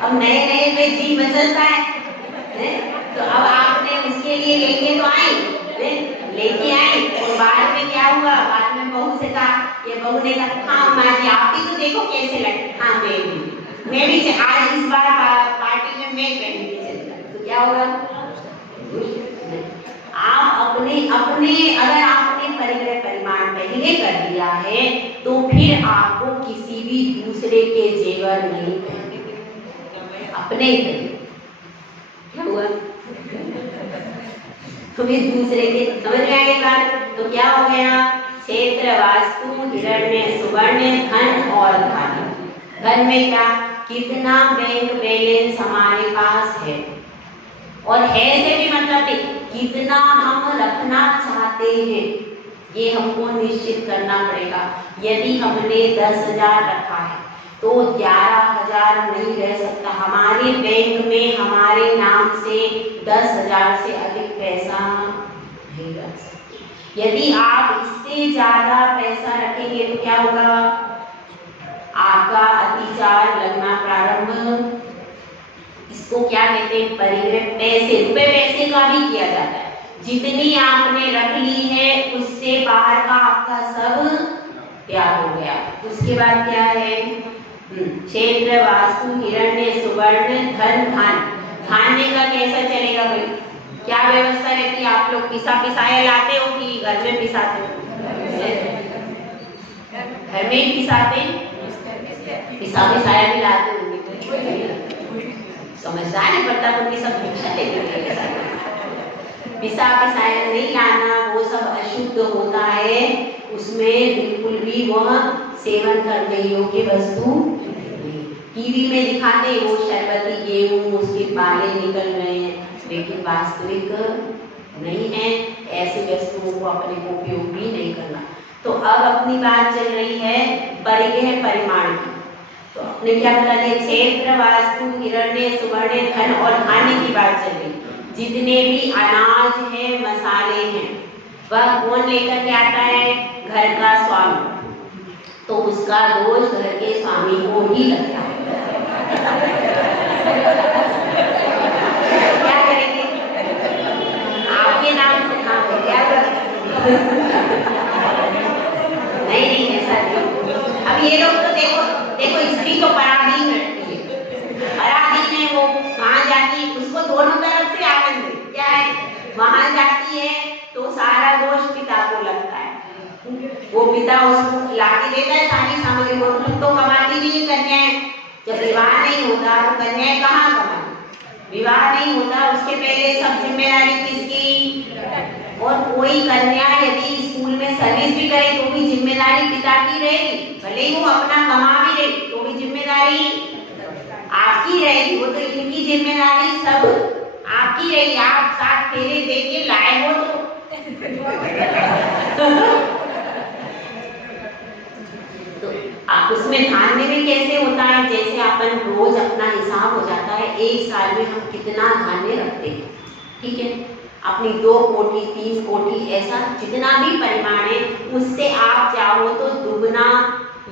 अब नए में जी मचलता है, तो अब आपने उसके लिए लेके तो आई, लेके आई, और बाद में क्या हुआ, बाद में बहू से कहा, ये बहू ने कहा, हाँ माँ जी आप भी तो देखो कैसे लगे, हाँ मैं भी आज इस बार पार्टी में मैं पहन के चलता, तो क्या होगा, आप अपने अगर आपने परिमाण पहले कर दिया है तो फिर आपको किसी भी दूसरे के जेवर नहीं पहनने, अपने ही पहने। क्या हुआ, तुम्हें दूसरे के समझ में आएगी बात, तो क्या हो गया, क्षेत्र वास्तु हिरण्य सुवर्ण धन और धान्य। धन में क्या, कितना बैंक बैलेंस हमारे पास है, और है से भी मतलब कितना हम रखना चाहते हैं, ये हमको निश्चित करना पड़ेगा। यदि हमने 10,000 रखा है तो 11,000 नहीं रह सकता, हमारे बैंक में हमारे नाम से 10,000 से अधिक पैसा नहीं रख सकते। यदि आप इससे ज्यादा पैसा रखेंगे तो क्या होगा, आपका अतिचार लगना प्रारंभ, इसको क्या कहते हैं, परिग्रह। रुपए पैसे का भी किया जाता है, जितनी आपने रख ली है उससे बाहर का आपका सब त्याग हो गया। उसके बाद क्या है, क्षेत्र वास्तु हिरण्य सुवर्ण धन धान्य का कैसा चलेगा भाई, क्या व्यवस्था रहती है, आप लोग पिसाया लाते हो कि घर में पिसाते हो, घर में ही पिसाया भी लाते हो, समझदार नहीं पड़ता, उनकी सब भिक्षा लेते, पिसाया नहीं लाना, वो सब अशुद्ध होता है, उसमें बिल्कुल भी वह सेवन करने योग्य वस्तु। टीवी में दिखाते हैं वो शरबती गेहूं, उसके बाले निकल रहे हैं, लेकिन वास्तविक नहीं है, ऐसी वस्तुओं को अपने को उपयोग भी नहीं करना। तो अब अपनी बात चल रही है परिग्रह परिमाण की, तो अपने क्या बता दें, क्षेत्र वास्तु हिरण्य सुवर्ण धन और धान्य की बात चल रही। जितने भी अनाज है, मसाले हैं, वह कौन लेकर के आता है, घर का स्वामी, तो उसका दोष घर के स्वामी को ही लगता है। क्या करेंगे, आपके नाम से हाँ क्या करेंगे, नहीं ऐसा नहीं। अब ये लोग तो देखो स्त्री तो पराधीन रहती है, पराधीन है, वो वहां जाती है, उसको दोनों तरफ से आनंद है, क्या है, वहां जाती है तो सारा दोष पिता को लगता है, वो पिता उसको लाके देता है सारी सामग्री, वो तो कमाती नहीं कन्याएं, जब विवाह नहीं होता तो कन्याएं कहाँ कमाती, विवाह नहीं होता उसके पहले सब जिम्मेदारी किसकी, और कोई कन्या यदि स्कूल में सर्विस भी करे तो भी जिम्मेदारी पिता की रहेगी, भले ही वो अपना कमा भी रही तो भी जिम्मेदारी। रहेगी, वो तो इनकी जिम्मेदारी सब आपकी रही। आप 7 फेरे दे के लाए हो तो आप उसमें धान्य में कैसे होता है, जैसे अपन रोज अपना हिसाब हो जाता है, एक साल में हम कितना धान्य रखते हैं, ठीक है, अपनी 2 कोठी 3 कोठी ऐसा जितना भी परिमाण है, उससे आप चाहो तो दुगना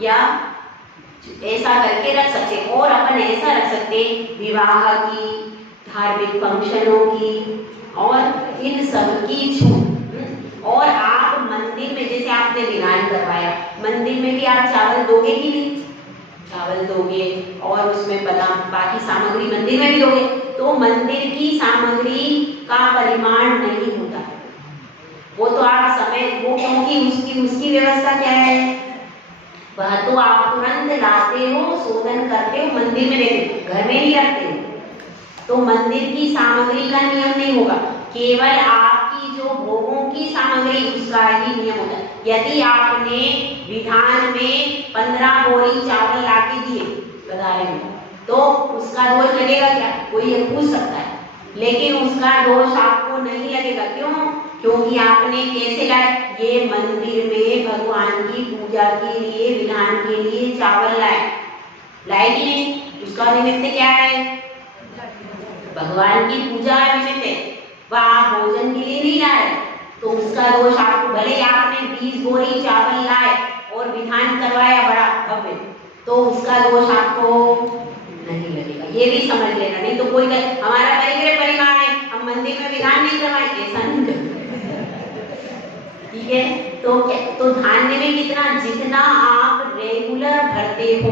या ऐसा करके रख सकते हैं। और अपन ऐसा रख सकते हैं विवाह की, धार्मिक फंक्शनों की और इन सब की छूट। और आप मंदिर में जैसे आपने विधान करवाया, मंदिर में भी आप चावल दोगे कि नहीं? चावल दोगे और उसमें बादाम बाकी सामग्री मंदिर में भी दोगे, तो मंदिर की सामग्री का परिमाण नहीं होता, वो तो आप समय वो, क्योंकि उसकी व्यवस्था क्या है, वह तो आप तुरंत लाते हो, शोधन करते हो, मंदिर में देते, घर में नहीं रखते हो, तो मंदिर की सामग्री का नियम नहीं होगा, केवल आपकी जो भोगों की सामग्री उसका ही नियम होता है। यदि आपने विधान में 15 बोरी चावल लाके दिए बधाई में, तो उसका दोष लगेगा क्या? कोई ये पूछ सकता है, लेकिन उसका दोष आपको नहीं लगेगा। क्यों? क्योंकि आपने कैसे लाए, ये मंदिर में भगवान की पूजा के लिए, विधान के लिए चावल लाए कि नहीं? उसका निमित्त क्या है? भगवान की पूजा निमित्त है, वह आप भोजन के लिए नहीं लाए, तो उसका दोष आपको, भले आपने 20 बोरी चावल लाए और विधान करवाया बड़ा भव्य, तो उसका दोष आपको नहीं लगेगा, ये भी समझ लेना। नहीं तो कोई हमारा परिमाण है, हम मंदिर में विधान नहीं करवाए, ऐसा नहीं करते, ठीक है। तो धान्य में कितना, जितना आप रेगुलर भरते हो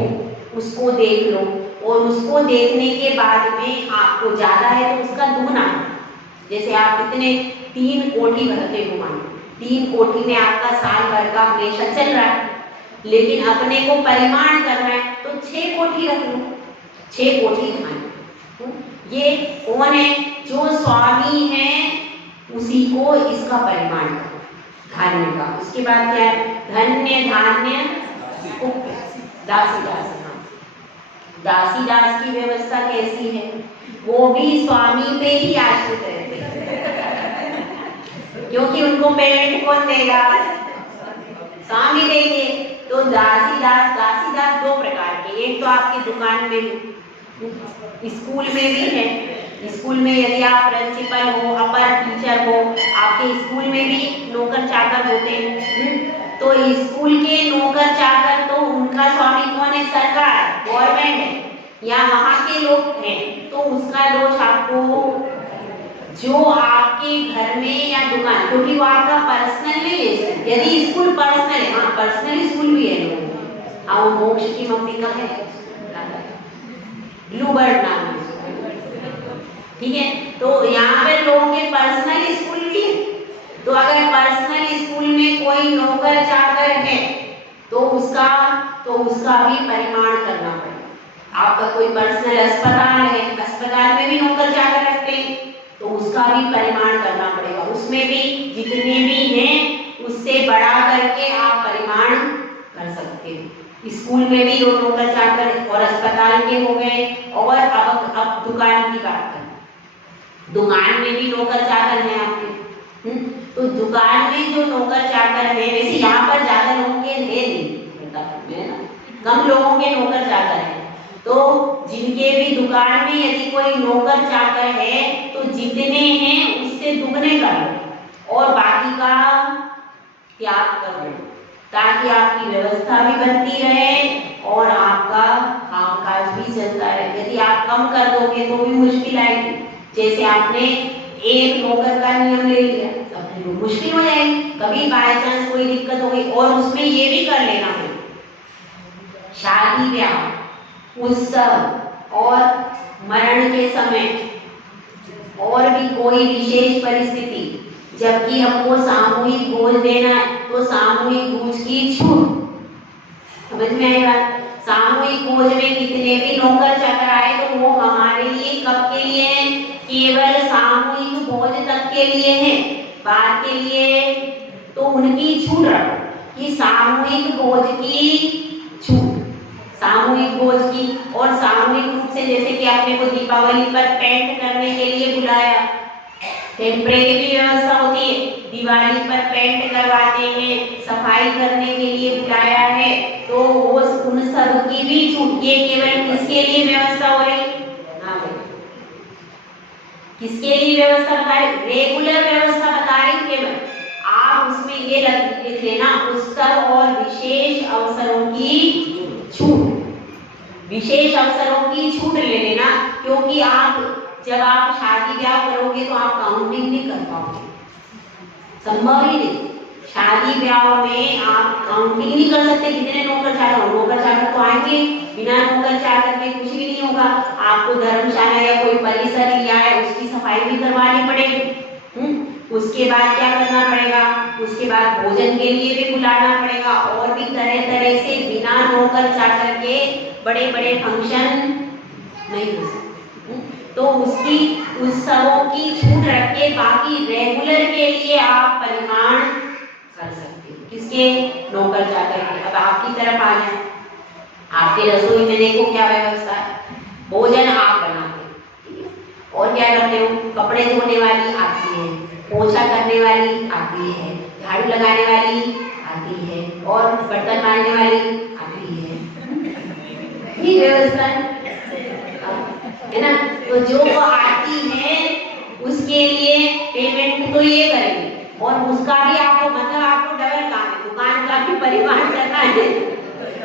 उसको देख लो, और उसको देखने के बाद में आपको ज्यादा है तो उसका दुगना। जैसे आप कितने 3 कोठी भरते हो, मान 3 कोठी में आपका साल भर का प्रेशर चल रहा है, लेकिन अपने को परिमाण करना है तो 6 कोठी रख लो, 6 कोठी धान्य। ये कौन है? जो स्वामी है उसी को इसका परिमाण धान्य का। उसके बाद क्या है? धन्य धान्य दासी दास। दासी दास की व्यवस्था कैसी है? वो भी स्वामी पे ही आश्रित रहते हैं, क्योंकि उनको पेमेंट कौन देगा? स्वामी देंगे। तो दासी दास 2 प्रकार के, एक तो आपकी दुकान में भी, स्कूल में भी है। स्कूल में यदि आप प्रिंसिपल हो, अपर टीचर हो, आपके स्कूल में भी नौकर चाकर होते हैं, तो स्कूल के नौकर चाकर तो उनका स्वामी कौन है? सरकार, गवर्नमेंट है, या वहाँ के लोग हैं, तो उसका दोष आपको, जो आपके घर में या दुकान, क्योंकि वो आपका पर्सनल नहीं है। यदि स्कूल पर्सनल है, हाँ पर्सनल स्कूल भी है लोगों में, हाँ वो मोक्ष की मम्मी का है, ब्लूबर्ड नाम है, ठीक है। तो यहाँ पे लोगों के पर्सनल स्कूल भी है, तो अगर पर्सनल स्कूल में कोई नौकर चाकर है तो उसका भी परिमाण करना पड़ेगा। आपका कोई पर्सनल अस्पताल है, अस्पताल में भी नौकर चाकर रखते हैं, तो उसका भी परिमाण करना पड़ेगा। उसमें भी जितने भी हैं उससे बढ़ा करके आप परिमाण कर सकते हो। स्कूल में भी नौकर चाकर और अस्पताल के हो गए। और अब दुकान की बात करें, दुकान में भी नौकर चाकर हैं आपके, तो दुकान में जो नौकर चाकर है, वैसे यहाँ पर ज्यादा लोगों के है नहीं, कम लोगों के नौकर चाकर है, तो जिनके भी दुकान में यदि कोई नौकर चाकर है तो जितने हैं उससे दुगने कर लो और बाकी का त्याग कर लो, ताकि आपकी व्यवस्था भी बनती रहे और आपका कामकाज भी चलता रहे। यदि आप कम कर दोगे तो भी मुश्किल आएगी। जैसे आपने एक नौकर का नियम ले लिया, तो मुश्किल हो जाएगी, कभी बाय चांस कोई दिक्कत हो गई। और उसमें ये भी कर लेना है, शादी ब्याह, उत्सव और मरण के समय और भी कोई विशेष परिस्थिति, जबकि हमको सामूहिक भोज देना है तो सामूहिक भोज की छूट। समझ में आई बात? सामूहिक भोज में कितने भी नौकर चाकर आए तो वो हमारे लिए कब के लिए है? केवल सामूहिक भोज तक के लिए है। बाद के लिए तो उनकी छूट रखो कि सामूहिक भोज की छूट, सामूहिक भोज की, और सामूहिक रूप से से, जैसे कि आपने को दीपावली पर पेंट करने के लिए बुलाया, टेम्परेरी भी व्यवस्था होती है, दिवाली पर पेंट करवाते हैं, सफाई करने के लिए बुलाया है, तो वो उन सब की भी छूट। ये केवल किसके लिए व्यवस्था हो रही? हाँ भाई, किसके लिए व्यवस्था बता रही? रेगुलर व्यवस्था बता रही केवल। आप उसमें ये लिख लेना, उत्सव और विशेष अवसरों की छूट। विशेष अवसरों की छूट ले लेना, क्योंकि आप जब आप शादी ब्याह करोगे तो आप काउंटिंग नहीं कर पाओगे, संभव ही नहीं। शादी ब्याह में आप काउंटिंग नहीं कर सकते कितने नौकर चाकर, नौकर चाकर तो आएंगे, बिना नौकर चाकर के कुछ भी नहीं होगा। आपको धर्मशाला या कोई परिसर लिया है, उसकी सफाई भी करवानी पड़ेगी। उसके बाद क्या करना पड़ेगा? उसके बाद भोजन के लिए भी बुलाना पड़ेगा, और भी तरह तरह से बिना नौकर चाकर के बड़े बड़े फंक्शन नहीं हो सकते। तो उसकी उत्सवों की छूट रख के बाकी रेगुलर के लिए आप परिमाण कर सकते हो। किसके? नौकर चाकर के। अब आपकी तरफ आ जाए, आपके रसोई में देखो क्या व्यवस्था है। भोजन आप बनाते हो, और क्या करते हो? कपड़े धोने वाली आती है, पोछा करने वाली आती है, झाड़ू लगाने वाली आती है, और बर्तन मांजने वाली आती है। ये व्यवस्था है ना। तो जो वो आती है उसके लिए पेमेंट तो ये करेंगे, और उसका भी आपको मतलब आपको डबल काम है, दुकान का भी परिमाण करना है,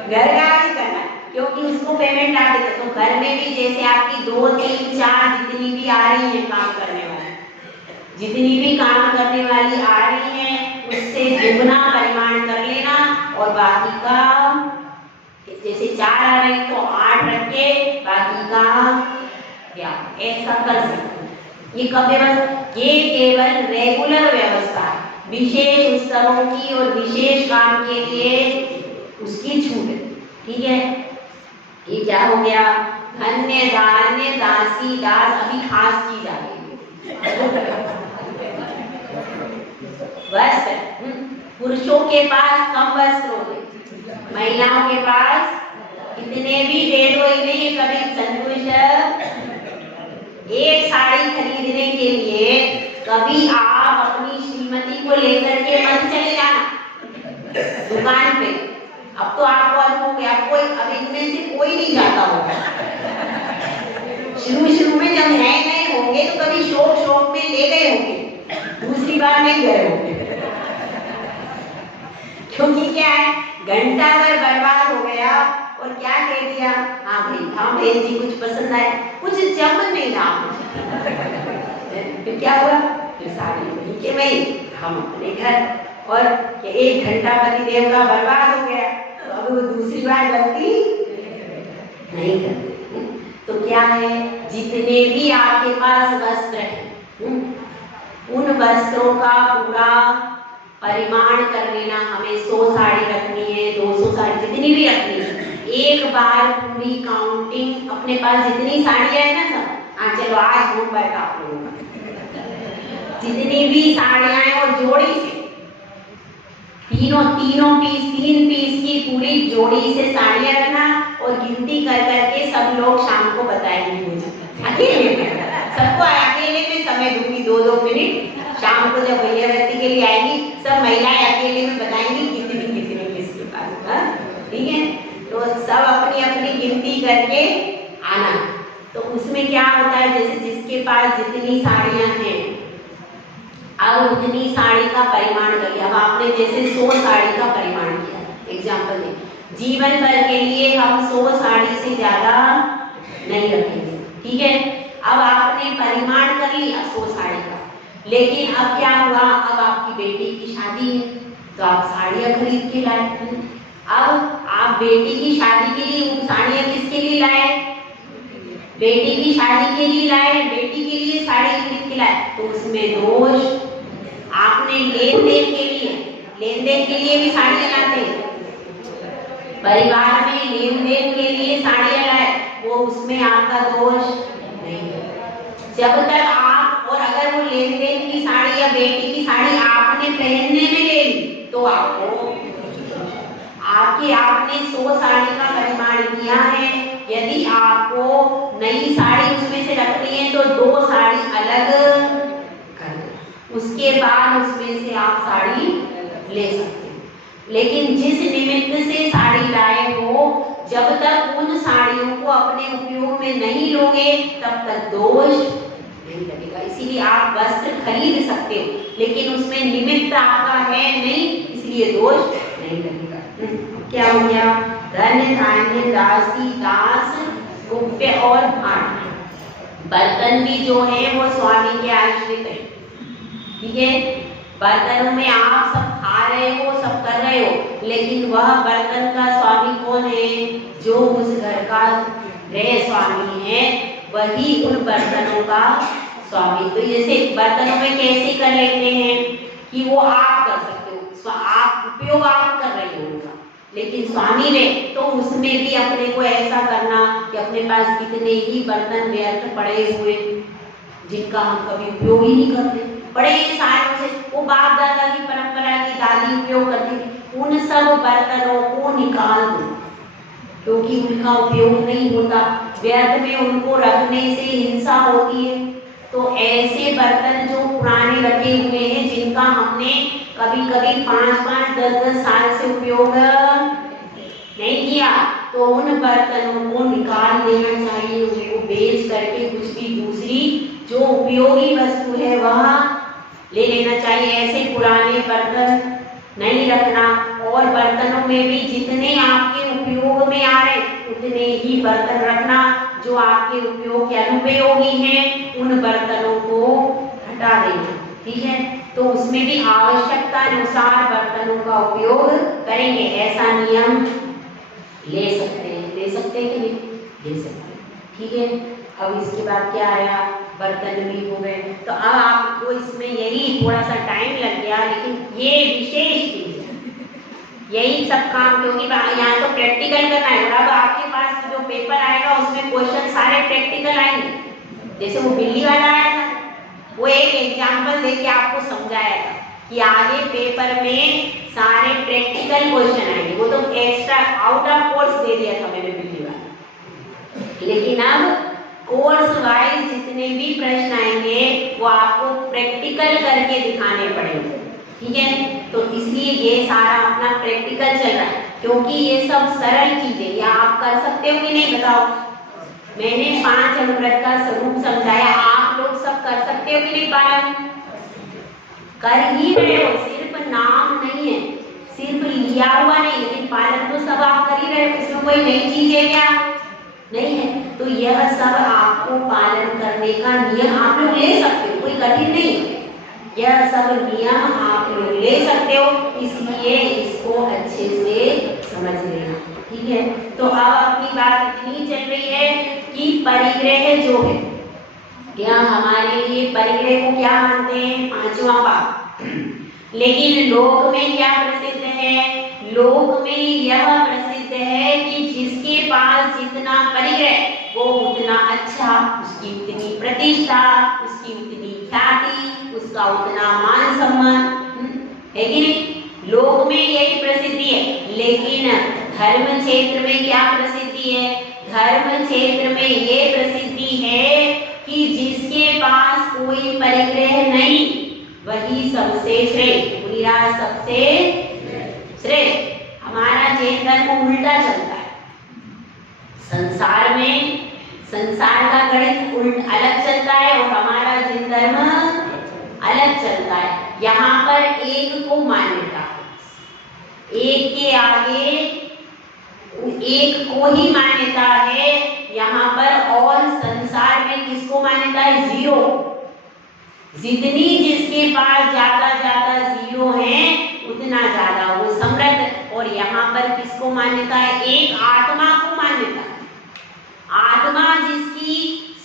घर का भी करना है, क्योंकि उसको पेमेंट आ देते। तो घर में भी जैसे आपकी 2, 3, 4 जितनी भी आ रही है काम करने वाली, जितनी भी काम करने वाली आ रही है, उससे दुगना परिमाण कर लेना, और बाकी का जैसे 4 आ रही तो 8 रख के बाकी का ऐसा कर सकते हैं। ये कब व्यवस्था? ये केवल रेगुलर व्यवस्था है। विशेष उत्सवों की और विशेष काम के लिए उसकी छूट है। ठीक है, ये क्या हो गया? धन्य धान्य दासी दास, अभी खास चीज आ गई। वस्त्र, पुरुषों के पास कम वस्त्र होते, महिलाओं के पास इतने भी दे दो ही नहीं। कभी संतुष्ट एक साड़ी खरीदने के लिए कभी आप अपनी श्रीमती को लेकर के मत चले जाना दुकान पे। अब तो आपको अनुभव हो गया, कोई अब इनमें से कोई नहीं जाता होगा। शुरू में जब नए नए होंगे तो कभी शौक में ले गए होंगे, दूसरी बार नहीं गए होंगे। क्योंकि क्या है, घंटा भर बर्बाद हो गया, और क्या कह दिया? हाँ भाई, हाँ बहन जी कुछ पसंद आए, कुछ जम नहीं था। फिर क्या हुआ? फिर साड़ी के भाई हम अपने घर, और 1 घंटा पतिदेव का बर्बाद हो गया, तो अब वो दूसरी बार गलती नहीं करते। तो क्या है, जितने भी आपके पास वस्त्र हैं, उन वस्त्रों का पूरा परिमाण कर लेना। हमें 100 साड़ी रखनी है, 200 साड़ी, जितनी भी रखनी है, एक बार पूरी काउंटिंग। अपने पास जितनी साड़ियां है ना सब, हाँ चलो आज होम वर्क आप लोगों का, जितनी भी साड़ियां हैं और जोड़ी से तीनों पीस, 3 पीस की पूरी जोड़ी से साड़ियां रखना, और गिनती कर करके सब लोग शाम को बताएंगे मुझे। अकेले में सबको अकेले में समय दूंगी 2-2 मिनट। शाम को जब भैया व्यक्ति के लिए आएगी, सब महिलाएं अकेले में बताएंगी कितनी किसके पास। ठीक है, तो सब अपनी अपनी गिनती करके आना। तो उसमें क्या होता है, जैसे जिसके पास जितनी साड़ियां हैं, अब उतनी साड़ी का परिमाण करिए। अब आपने जैसे 100 साड़ी का परिमाण किया, एग्जाम्पल में, जीवन भर के लिए हम 100 साड़ी से ज्यादा नहीं रखेंगे। ठीक है, अब आपने परिमाण कर लिया 100 साड़ी का, लेकिन अब क्या हुआ? अब आपकी बेटी की शादी है, तो आप साड़ियां खरीद के लाए। अब आप बेटी की शादी के लिए वो साड़ियां किसके लिए लाए? बेटी की शादी के लिए लाए, बेटी के लिए साड़ी खरीद के लाए, तो उसमें दोष। आपने लेन देन के लिए भी साड़ियां लाते हैं, परिवार में लेन देन के लिए साड़ियां लाए, वो उसमें आपका दोष नहीं। जब तक आप, और अगर वो लेन देन की साड़ी या बेटी की साड़ी आपने पहनने में ले ली, तो आपको आपने 100 साड़ी का परिमाण किया है, यदि आपको नई साड़ी उसमें से रखनी है तो 2 साड़ी अलग कर दो, उसके बाद उसमें से आप साड़ी ले सकते हो। लेकिन जिस निमित्त से साड़ी लाए हो, जब तक उन साड़ियों को अपने उपयोग में नहीं लोगे तब तक दोष नहीं लगेगा। इसीलिए आप वस्त्र खरीद सकते हो, लेकिन उसमें निमित्त आपका है नहीं, इसलिए दोष नहीं लगेगा। क्या हो गया? धन धान्य दासी दास गुप्य और भांड, बर्तन भी जो है वो स्वामी के आश्रित है। ठीक है, बर्तनों में आप सब खा रहे हो, सब कर रहे हो, लेकिन वह बर्तन का स्वामी कौन है? जो उस घर का गृह स्वामी है, वही उन बर्तनों का स्वामी। तो जैसे बर्तनों में कैसे कर लेते हैं कि वो आप कर सकते हो, आप उपयोग आप कर रहे हो उनका, लेकिन स्वामी ने तो उसमें भी अपने को ऐसा करना कि अपने पास कितने ही बर्तन व्यर्थ पड़े हुए जिनका हम कभी उपयोग ही नहीं करते, बड़े सालों से वो बाप दादा की परंपरा की दादी उपयोग करती थी, उन सब बर्तनों को निकाल दो क्योंकि उनका उपयोग नहीं होता, व्यर्थ में उनको रखने से हिंसा होती है। तो ऐसे बर्तन जो पुराने रखे हुए हैं, जिनका हमने कभी कभी 5-5, 10-10 साल से उपयोग नहीं किया, तो उन बर्तनों को निकाल देना चाहिए, उनको बेच करके कुछ भी दूसरी जो उपयोगी वस्तु है वह ले लेना चाहिए। ऐसे पुराने बर्तन नहीं रखना, और बर्तनों में भी जितने आपके उपयोग में आ रहे उतने ही बर्तन रखना, जो आपके उपयोग के अनुपयोगी हैं उन बर्तनों को हटा देना। ठीक है, तो उसमें भी आवश्यकता अनुसार बर्तनों का उपयोग करेंगे, ऐसा नियम ले सकते हैं कि नहीं? ले सकते हैं। ठीक है, अब इसके बाद क्या आया? बर्तन भी हो गए। तो अब आपको इसमें यही थोड़ा सा टाइम लग गया, लेकिन ये विशेष चीज है, यही सब काम, क्योंकि यहाँ तो प्रैक्टिकल करना है। अब आपके पास जो पेपर आएगा उसमें क्वेश्चन सारे प्रैक्टिकल आएंगे। जैसे वो बिल्ली वाला आया था, वो एक एग्जाम्पल देके आपको समझाया था कि आगे पेपर में सारे प्रैक्टिकल क्वेश्चन आएंगे। वो तो एक्स्ट्रा आउट ऑफ कोर्स दे दिया था मैंने बिल्ली वाला, लेकिन अब कोर्स वाइज जितने भी प्रश्न आएंगे वो आपको प्रैक्टिकल करके दिखाने पड़ेंगे। ठीक है, तो इसलिए ये सारा अपना प्रैक्टिकल चल रहा है, क्योंकि ये सब सरल चीजें, या आप कर सकते हो कि नहीं बताओ? मैंने 5 अमृत का स्वरूप समझाया, आप लोग सब कर सकते हो कि नहीं? पालन कर ही रहे हो, सिर्फ नाम नहीं है, सिर्फ लिया हुआ नहीं, लेकिन पालन तो सब आप कर ही रहे हो। इसमें कोई नई चीज है क्या? नहीं है। तो यह सब आपको पालन करने का नियम आप लोग ले सकते हो, कोई कठिन नहीं, यह सब नियम आप लोग ले सकते हो, इसलिए इसको अच्छे से समझ लेना। ठीक है, तो अब अपनी बात इतनी चल रही है कि परिग्रह जो है, क्या हमारे लिए परिग्रह को क्या मानते हैं? 5वां पाप। लेकिन लोक में क्या प्रसिद्ध है? लोक में यह प्रसिद्ध है कि जिसके पास जितना परिग्रह वो उतना अच्छा, उसकी उतनी प्रतिष्ठा, उसकी उतनी ख्याति, उसका उतना मान सम्मान है कि नहीं? लोक में यही प्रसिद्धि है। लेकिन धर्म क्षेत्र में क्या प्रसिद्धि है? धर्म क्षेत्र में ये प्रसिद्धि है कि जिसके पास कोई परिग्रह नहीं वही सबसे श्रेष्ठ, सबसे श्रेष्ठ। हमारा जैन धर्म उल्टा चलता है, संसार में संसार का गणित अलग चलता है और हमारा जैन धर्म अलग चलता है। यहाँ पर एक को मान्यता, एक के आगे एक को ही मान्यता है यहाँ पर, और संसार में किसको मान्यता है? 0। जितनी जिसके पास ज्यादा जीरो है उतना ज्यादा वो समृद्ध। और यहाँ पर किसको मान्यता है? एक आत्मा को मान्यता है। आत्मा जिसकी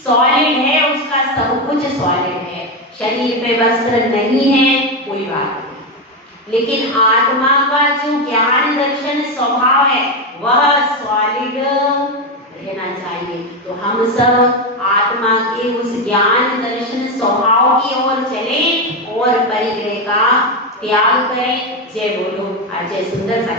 सॉलिड है उसका सब कुछ सॉलिड है, शरीर पे वस्त्र नहीं है कोई बात नहीं, लेकिन आत्मा का जो ज्ञान दर्शन स्वभाव है वह सॉलिड रहना चाहिए। तो हम सब आत्मा के उस ज्ञान दर्शन स्वभाव की ओर चले और परिग्रह का त्याग करें। जय बोलो, जय सुंदर सा।